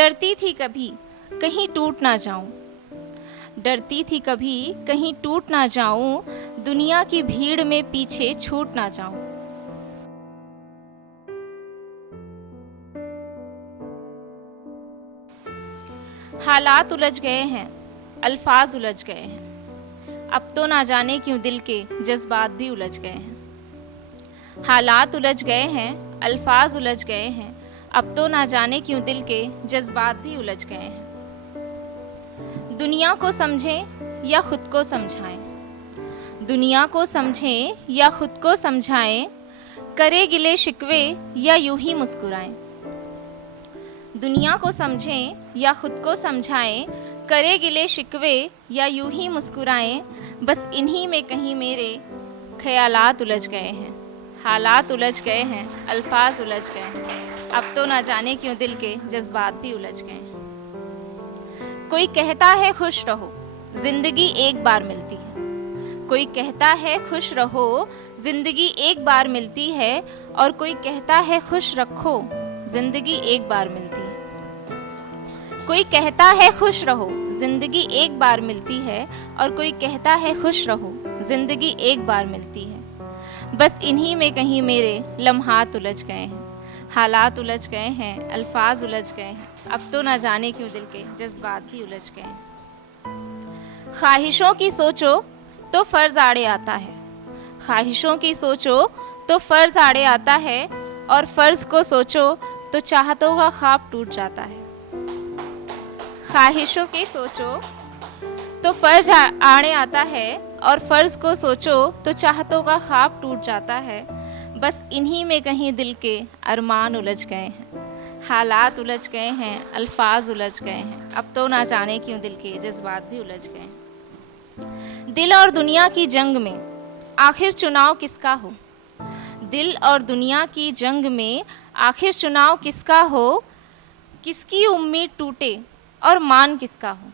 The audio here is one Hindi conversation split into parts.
डरती थी कभी कहीं टूट ना जाऊं, डरती थी कभी कहीं टूट ना जाऊं, दुनिया की भीड़ में पीछे छूट ना जाऊं। हालात उलझ गए हैं, अल्फाज उलझ गए हैं, अब तो ना जाने क्यों दिल के जज्बात भी उलझ गए हैं। हालात उलझ गए हैं, अल्फाज उलझ गए हैं, अब तो ना जाने क्यों दिल के जज्बात भी उलझ गए हैं। दुनिया को समझें या खुद को समझाएं, दुनिया को समझें या खुद को समझाएं, करे गिले शिकवे या यूं ही मुस्कुराएं। दुनिया को समझें या खुद को समझाएं, करे गिले शिकवे या यूं ही मुस्कुराएं, बस इन्हीं में कहीं मेरे ख्यालात उलझ गए हैं। हालात उलझ गए हैं, अल्फाज उलझ गए हैं, अब तो ना जाने क्यों दिल के जज्बात भी उलझ गए हैं। कोई कहता है खुश रहो, जिंदगी एक बार मिलती है। कोई कहता है खुश रहो, जिंदगी एक बार मिलती है, और कोई कहता है खुश रखो, जिंदगी एक बार मिलती है। कोई कहता है खुश रहो, जिंदगी एक बार मिलती है, और कोई कहता है खुश रहो, जिंदगी एक बार मिलती है। बस इन्हीं में कहीं मेरे लम्हात उलझ गए हैं। हालात उलझ गए हैं, अल्फाज उलझ गए हैं, अब तो ना जाने क्यों दिल के जज्बात भी उलझ गए हैं। ख्वाहिशों की सोचो तो फर्ज आड़े आता है, ख्वाहिशों की सोचो तो फर्ज आड़े आता है, और फर्ज को सोचो तो चाहतों का ख्वाब टूट जाता है। ख्वाहिशों की सोचो तो फर्ज आड़े आता है, और फर्ज को सोचो तो चाहतों का ख्वाब टूट जाता है। बस इन्हीं में कहीं दिल के अरमान उलझ गए हैं। हालात उलझ गए हैं, अल्फाज उलझ गए हैं, अब तो ना जाने क्यों दिल के जज्बात भी उलझ गए हैं। दिल और दुनिया की जंग में आखिर चुनाव किसका हो, दिल और दुनिया की जंग में आखिर चुनाव किसका हो, किसकी उम्मीद टूटे और मान किसका हो।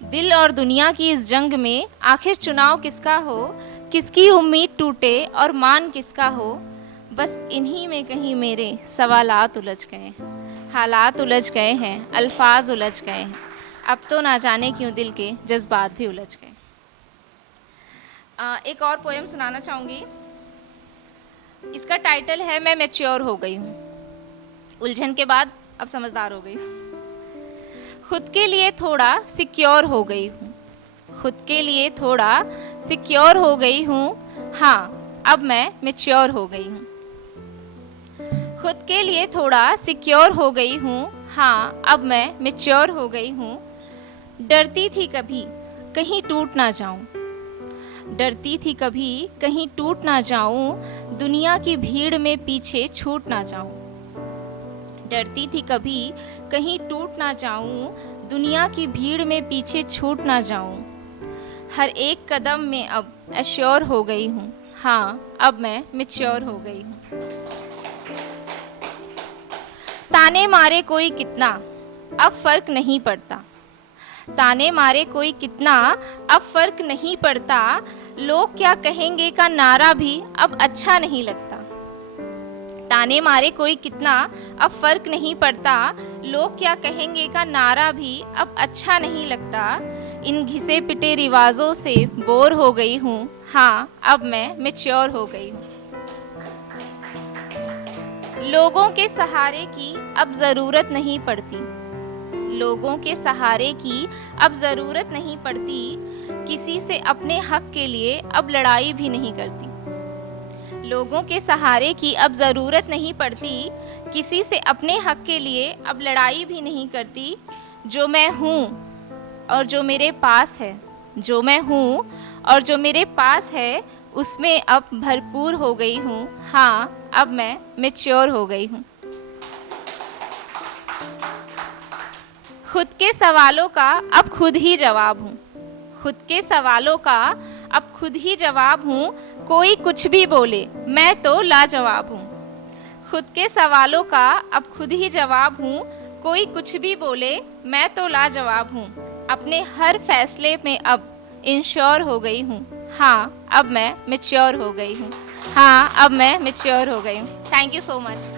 दिल और दुनिया की इस जंग में आखिर चुनाव किसका हो, किसकी उम्मीद टूटे और मान किसका हो, बस इन्हीं में कहीं मेरे सवालात उलझ गए हैं। हालात उलझ गए हैं, अल्फाज उलझ गए हैं, अब तो ना जाने क्यों दिल के जज्बात भी उलझ गए। एक और पोएम सुनाना चाहूँगी। इसका टाइटल है मैं मैच्योर हो गई हूँ। उलझन के बाद अब समझदार हो गई हूँ। खुद के लिए थोड़ा सिक्योर हो गई हूँ, खुद के लिए थोड़ा सिक्योर हो गई हूँ, हाँ अब मैं मैच्योर हो गई हूँ। खुद के लिए थोड़ा सिक्योर हो गई हूँ, हाँ अब मैं मैच्योर हो गई हूँ। डरती थी कभी कहीं टूट ना जाऊँ, डरती थी कभी कहीं टूट ना जाऊँ, दुनिया की भीड़ में पीछे छूट ना जाऊँ। डरती थी कभी कहीं टूट ना जाऊं, दुनिया की भीड़ में पीछे छूट ना जाऊं। हर एक कदम में अब एश्योर हो गई हूँ, हाँ अब मैं मैच्योर हो गई हूँ। ताने मारे कोई कितना अब फर्क नहीं पड़ता, ताने मारे कोई कितना अब फर्क नहीं पड़ता, लोग क्या कहेंगे का नारा भी अब अच्छा नहीं लगता। ताने मारे कोई कितना अब फर्क नहीं पड़ता, लोग क्या कहेंगे का नारा भी अब अच्छा नहीं लगता। इन घिसे पिटे रिवाजों से बोर हो गई हूँ, हाँ अब मैं मैच्योर हो गई हूँ। लोगों के सहारे की अब ज़रूरत नहीं पड़ती, लोगों के सहारे की अब ज़रूरत नहीं पड़ती, किसी से अपने हक के लिए अब लड़ाई भी नहीं करती। लोगों के सहारे की अब ज़रूरत नहीं पड़ती, किसी से अपने हक के लिए अब लड़ाई भी नहीं करती। जो मैं हूँ और जो मेरे पास है, जो मैं हूँ और जो मेरे पास है, उसमें अब भरपूर हो गई हूँ, हाँ अब मैं मैच्योर हो गई हूँ। खुद के सवालों का अब खुद ही जवाब हूँ, खुद के सवालों का अब खुद ही जवाब हूँ, कोई कुछ भी बोले मैं तो लाजवाब हूँ। खुद के सवालों का अब खुद ही जवाब हूँ, कोई कुछ भी बोले मैं तो लाजवाब हूँ। अपने हर फैसले में अब इंश्योर हो गई हूँ, हाँ अब मैं मैच्योर हो गई हूँ, हाँ अब मैं मैच्योर हो गई हूँ। Thank you so much.